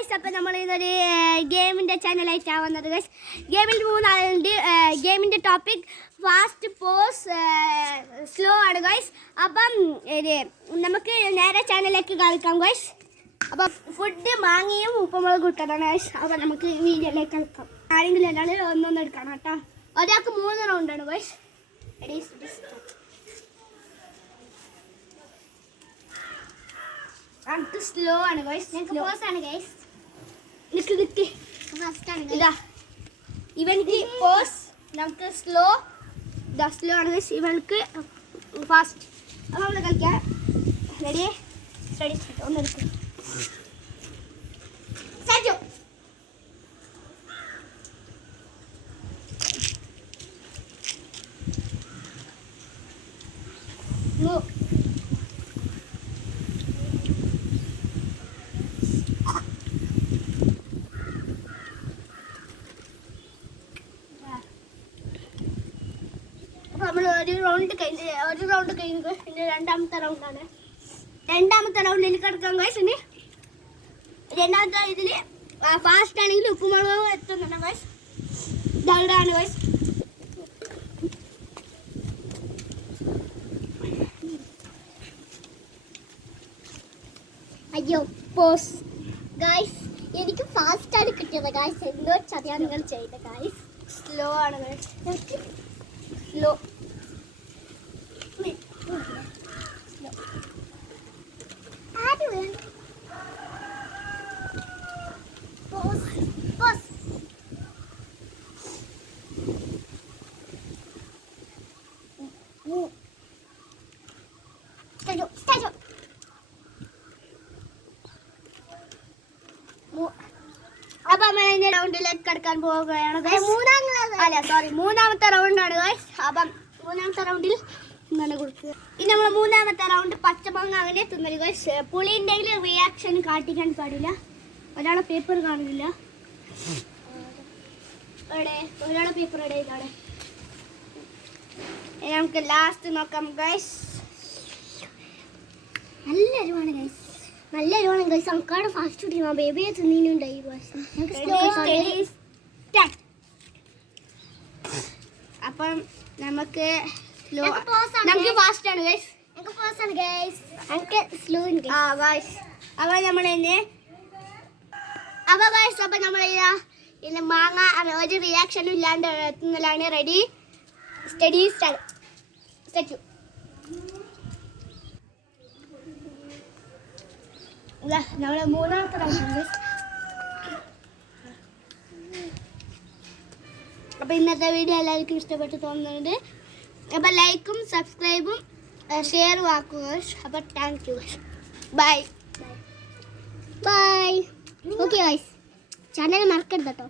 Guys, അപ്പോൾ നമ്മൾ ഇന്നൊരു ഗെയിമിൻ്റെ ചാനലായിട്ടാണ് വന്നത് ഗൈസ്. ഗെയിമിൽ 3 ആളുണ്ട്. ഗെയിമിൻ്റെ ടോപ്പിക് ഫാസ്റ്റ്, പോസ്, സ്ലോ ആണ് ഗൈസ്. അപ്പം നമുക്ക് നേരെ ചാനലിലേക്ക് കളിക്കാം ഗൈസ്. അപ്പം ഫുഡ് മാങ്ങയും ഉപ്പുമുളക് കിട്ടണം ഗൈസ്. അപ്പം നമുക്ക് വീഡിയോയിലേക്ക് കളിക്കാം. ആരെങ്കിലും ഒരാൾ ഒന്നൊന്നും എടുക്കണം കേട്ടോ. ഒരാൾക്ക് 3 റൗണ്ടാണ് ഗൈസ്. നമുക്ക് സ്ലോ ആണ് ഗൈസ്. പോസ് ആണ് ഗൈസ്. നിക്ക് കിട്ടി ഫസ്റ്റ് ആണ് ഇതാ. ഇവനിക്ക് പോസ്, നമുക്ക് സ്ലോ. ഇതാ സ്ലോ ആണ് ഗൈസ്. ഇവനക്ക് ഫാസ്റ്റ്. അപ്പോൾ നമ്മൾ കളിക്കാം. റെഡി സ്റ്റഡി ഒന്ന് എടുക്കും. സാജു നമ്മൾ ഒരു റൗണ്ട് കഴിഞ്ഞ് പിന്നെ രണ്ടാമത്തെ റൗണ്ടാണ്. രണ്ടാമത്തെ റൗണ്ടിൽ കിടക്കാൻ ഗൈസ്. ഇനി രണ്ടാമത്തെ ഇതിൽ ഫാസ്റ്റ് ആണെങ്കിൽ ഉപ്പുമുളക് എത്തുന്നുണ്ട് ഗൈസ്. ഇതാണ് ഗൈസ്. അയ്യോ പോസ് ഗൈസ്. എനിക്ക് ഫാസ്റ്റ് ആണ് കിട്ടിയത് ഗൈസ്. എന്തോ ചതിയാ നിങ്ങൾ ചെയ്ത ഗൈസ്. സ്ലോ ആണ് ഗൈസ്. സ്ലോ അപ്പൊ നമ്മൾ റൗണ്ടിലേക്ക് കടക്കാൻ പോവുകയാണ്. മൂന്നാമത്തെ റൗണ്ടാണ് ഗൈസ്. അപ്പം മൂന്നാമത്തെ റൗണ്ടിൽ ഇങ്ങനെ കൊടുക്കുക. ഇനി നമ്മൾ മൂന്നാമത്തെ റൗണ്ട് പച്ചമാങ്ങ അങ്ങനെ തിന്നല് ഗൈസ്. പുളി ഉണ്ടെങ്കിൽ റിയാക്ഷൻ കാട്ടിക്കാൻ പാടില്ല. ഒരാളെ പേപ്പർ കാണില്ല. ഒരാളെ പേപ്പർ എവിടെ ഇതാണ്. നമുക്ക് ലാസ്റ്റ് നോക്കാം ഗൈസ്. നല്ല എരിവാണ് ഗൈസ്. നല്ല എരിവാണ് ഗൈസ്. നമുക്കാണ് ഫാസ്റ്റ് കുടിക്കണം. ബേബിയെ തിന്നിട്ടുണ്ടായി. അപ്പം നമുക്ക് ഫാസ്റ്റ് ആണ് ഗൈസ്. Slow guys. അപ്പൊ നമ്മൾ തന്നെ അപ്പൊ നമ്മൾ ഇന്ന് മാങ്ങ ഒരു റിയാക്ഷനും ഇല്ലാണ്ട് എത്തുന്നതാണ്. Ready steady start. നമ്മളെ മൂന്നാമത്തെ റൗണ്ട്. അപ്പോൾ ഇന്നത്തെ വീഡിയോ എല്ലാവർക്കും ഇഷ്ടപ്പെട്ട് തോന്നുന്നുണ്ട്. അപ്പോൾ ലൈക്കും സബ്സ്ക്രൈബും ഷെയറും ആക്കുക. അപ്പോൾ thank you. Bye bye. Okay guys, channel മറക്കരുത് കേട്ടോ.